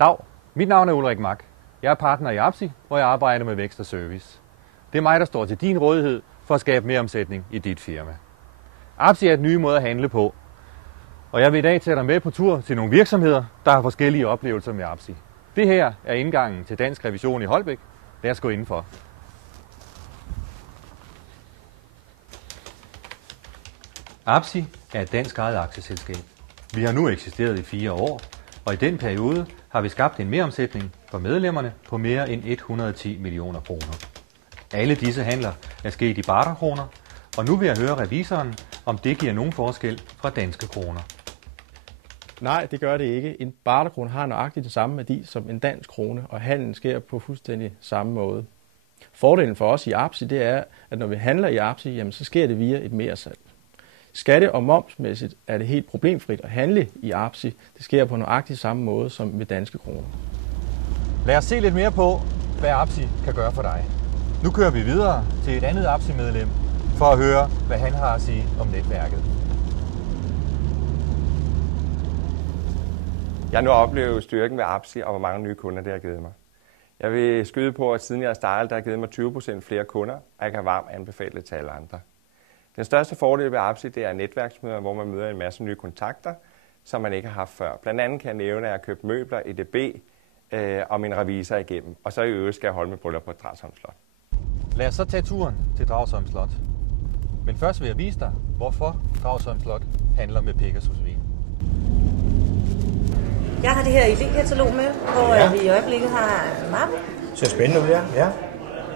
Dag, mit navn er Ulrik Mak. Jeg er partner i Apsi, hvor jeg arbejder med vækst og service. Det er mig, der står til din rådighed for at skabe mere omsætning i dit firma. Apsi er en ny måde at handle på, og jeg vil i dag tage dig med på tur til nogle virksomheder, der har forskellige oplevelser med Apsi. Det her er indgangen til Dansk Revision i Holbæk. Lad os gå indenfor. Apsi er et dansk ejet aktieselskab. Vi har nu eksisteret i 4 år, og i den periode har vi skabt en meromsætning for medlemmerne på mere end 110 millioner kroner. Alle disse handler er sket i barterkroner, og nu vil jeg høre revisoren, om det giver nogen forskel fra danske kroner. Nej, det gør det ikke. En barterkrone har nøjagtigt den samme værdi som en dansk krone, og handlen sker på fuldstændig samme måde. Fordelen for os i Apsi, det er, at når vi handler i Apsi, jamen, så sker det via et mersalg. Skatte- og momsmæssigt er det helt problemfrit at handle i Apsi. Det sker på nøjagtigt samme måde som med danske kroner. Lad os se lidt mere på, hvad Apsi kan gøre for dig. Nu kører vi videre til et andet Apsi-medlem for at høre, hvad han har at sige om netværket. Jeg har nu oplevet styrken ved Apsi og hvor mange nye kunder det har givet mig. Jeg vil skyde på, at siden jeg startede, der har givet mig 20% flere kunder, og jeg kan varmt anbefale det til alle andre. Den største fordel ved Apsi, det er netværksmøder, hvor man møder en masse nye kontakter, som man ikke har haft før. Blandt andet kan jeg nævne, at jeg har købt møbler, EDB og min revisor igennem. Og så i øvrigt skal jeg holde mit bryllup på Dragsholm Slot. Lad os så tage turen til Dragsholm Slot. Men først vil jeg vise dig, hvorfor Dragsholm Slot handler med Pegasus-vin. Jeg har det her idékatalog med, hvor vi i øjeblikket har en mappe. Det ser spændende ud, ja.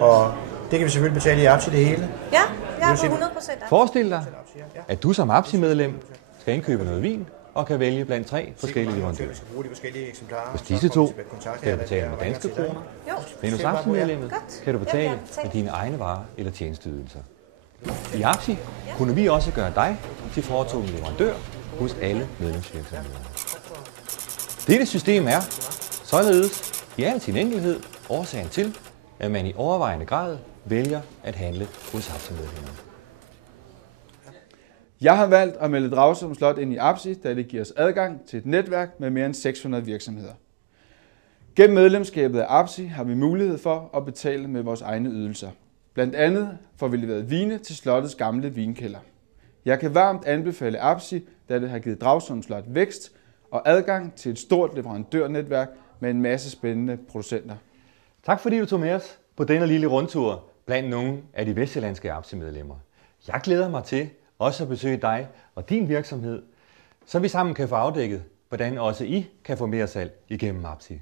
Og det kan vi selvfølgelig betale i Apsi det hele. Ja, jeg er på 100%. Forestil dig, at du som Apsi-medlem skal indkøbe noget vin og kan vælge blandt 3 forskellige leverandører. Hos disse 2 skal du betale med danske kroner, men hos Apsi-medlemmet kan du betale med dine egne varer eller tjenesteydelser. I Apsi kunne vi også gøre dig til foretrukket leverandør hos alle medlemsvirksomheder. Dette system er således i al sin enkelhed årsagen til, at man i overvejende grad vælger at handle hos Apsi-medlemmerne. Jeg har valgt at melde Dragsholm Slot ind i Apsi, da det giver os adgang til et netværk med mere end 600 virksomheder. Gennem medlemskabet af Apsi har vi mulighed for at betale med vores egne ydelser. Blandt andet får vi leveret vine til slottets gamle vinkælder. Jeg kan varmt anbefale Apsi, da det har givet Dragsholm Slot vækst og adgang til et stort leverandørnetværk med en masse spændende producenter. Tak fordi du tog med os på denne lille rundtur blandt nogle af de vestsjællandske Apsi-medlemmer. Jeg glæder mig til også at besøge dig og din virksomhed, så vi sammen kan få afdækket, hvordan også I kan få mere salg igennem Apsi.